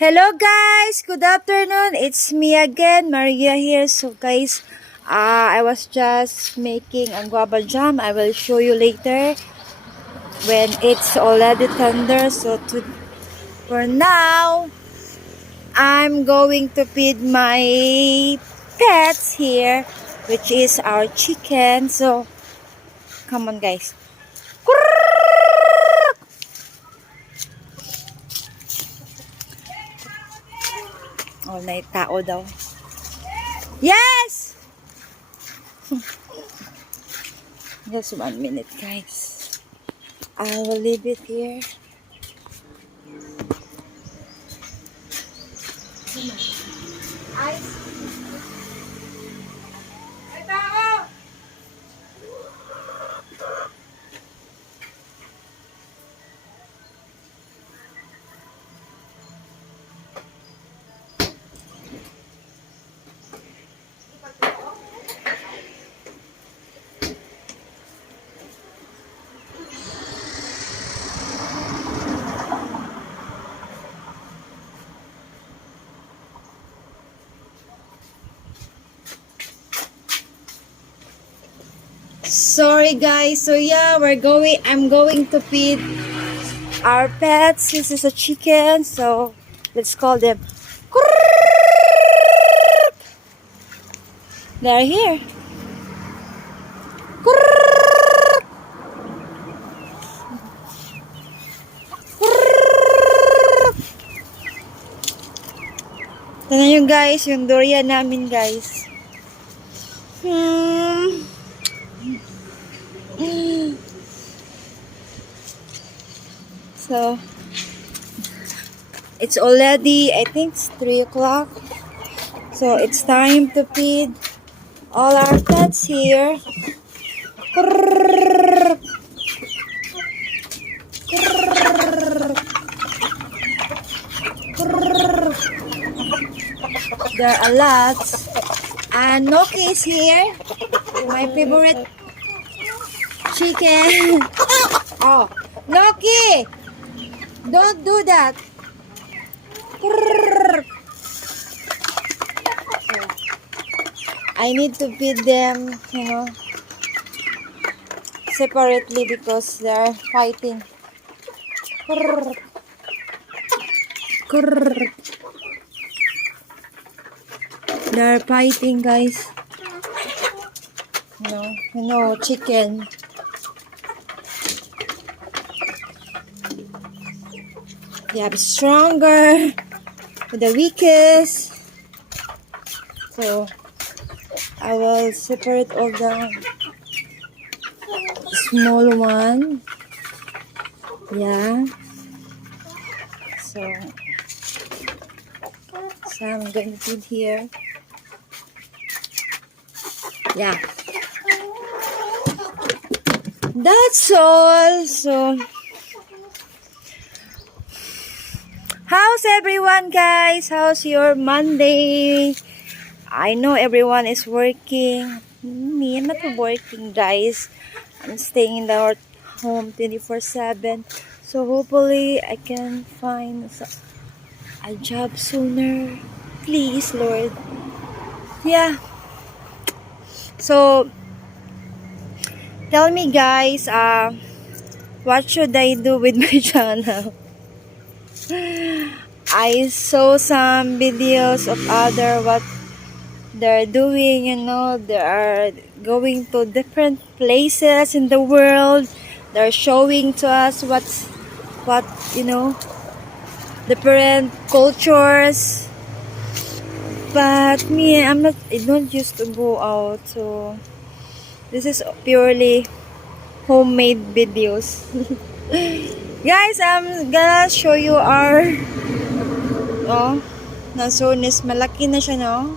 Hello guys, good afternoon. It's me again, Maria here. So guys, I was just making a guava jam. I will show you later when it's already tender. For now, I'm going to feed my pets here, which is our chicken. So come on guys. Oh, may tao daw. Yes! Just 1 minute, guys. I will leave it here. Ice. May tao! Sorry guys, so yeah, I'm going to feed our pets. This is a chicken, so let's call them. They're here. Tignan nyo guys, yung durian namin guys. So, it's already, I think it's 3 o'clock. So, it's time to feed all our pets here. There are lots. And Noki is here. My favorite chicken. Oh, Noki! Don't do that. I need to feed them, separately because they're fighting. They're fighting, guys. Chicken. They are stronger with the weakest. So I will separate all the small one. Yeah. So I'm going to put here. Yeah. That's all. So how's everyone, guys? How's your Monday? I know everyone is working. Me, I'm not working, guys. I'm staying in the home 24/7. So hopefully I can find a job sooner. Please, Lord. Yeah. So tell me, guys, what should I do with my channel? I saw some videos of what they're doing, they are going to different places in the world. They're showing to us different cultures. But me, I don't used to go out, so this is purely homemade videos. Guys, I'm gonna show you our nasones. Malaki na siya, no?